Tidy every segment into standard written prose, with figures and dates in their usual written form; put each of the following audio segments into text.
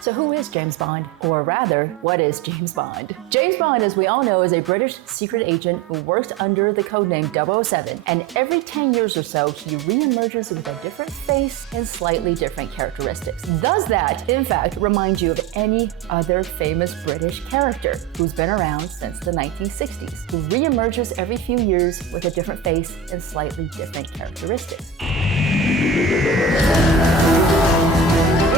So who is James Bond? Or rather, what is James Bond? James Bond, as we all know, is a British secret agent who works under the codename 007, and every 10 years or so, he re-emerges with a different face and slightly different characteristics. Does that, in fact, remind you of any other famous British character who's been around since the 1960s, who re-emerges every few years with a different face and slightly different characteristics?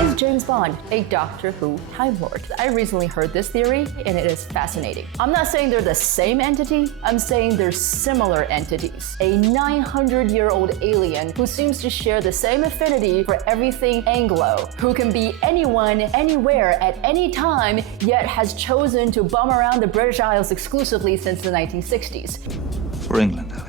Is James Bond a Doctor Who Timelord? I recently heard this theory, and it is fascinating. I'm not saying they're the same entity, I'm saying they're similar entities. A 900-year-old alien who seems to share the same affinity for everything Anglo, who can be anyone, anywhere, at any time, yet has chosen to bum around the British Isles exclusively since the 1960s. For England, Alec.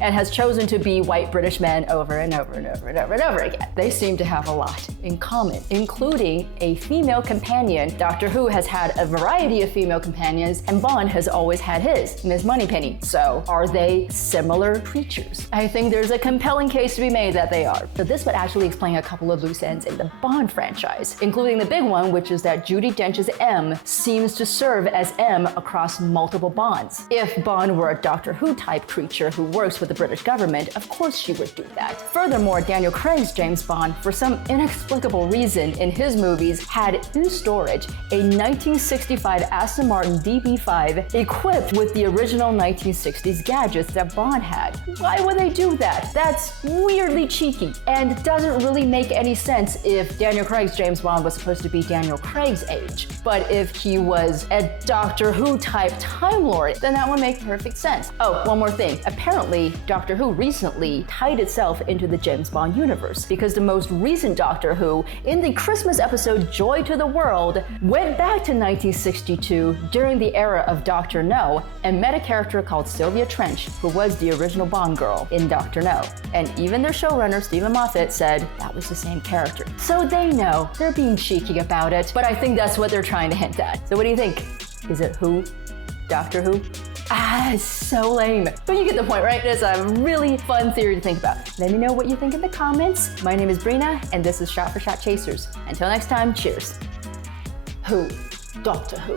And has chosen to be white British men over and over and over and over and over again. They seem to have a lot in common, including a female companion. Doctor Who has had a variety of female companions, and Bond has always had his, Miss Moneypenny. So are they similar creatures? I think there's a compelling case to be made that they are. So this would actually explain a couple of loose ends in the Bond franchise, including the big one, which is that Judi Dench's M seems to serve as M across multiple Bonds. If Bond were a Doctor Who type creature who works with the British government, of course she would do that. Furthermore, Daniel Craig's James Bond, for some inexplicable reason in his movies, had in storage a 1965 Aston Martin DB5 equipped with the original 1960s gadgets that Bond had. Why would they do that? That's weirdly cheeky and doesn't really make any sense if Daniel Craig's James Bond was supposed to be Daniel Craig's age. But if he was a Doctor Who type Time Lord, then that would make perfect sense. Oh, one more thing. Apparently, Doctor Who recently tied itself into the James Bond universe because the most recent Doctor Who, in the Christmas episode Joy to the World, went back to 1962 during the era of Doctor No and met a character called Sylvia Trench, who was the original Bond girl in Doctor No. And even their showrunner, Stephen Moffat, said that was the same character. So they know, they're being cheeky about it, but I think that's what they're trying to hint at. So what do you think? Is it Who? Doctor Who? It's so lame. But you get the point, right? It's a really fun theory to think about. Let me know what you think in the comments. My name is Brinna, and this is Shot for Shot Chasers. Until next time, cheers. Who? Doctor Who.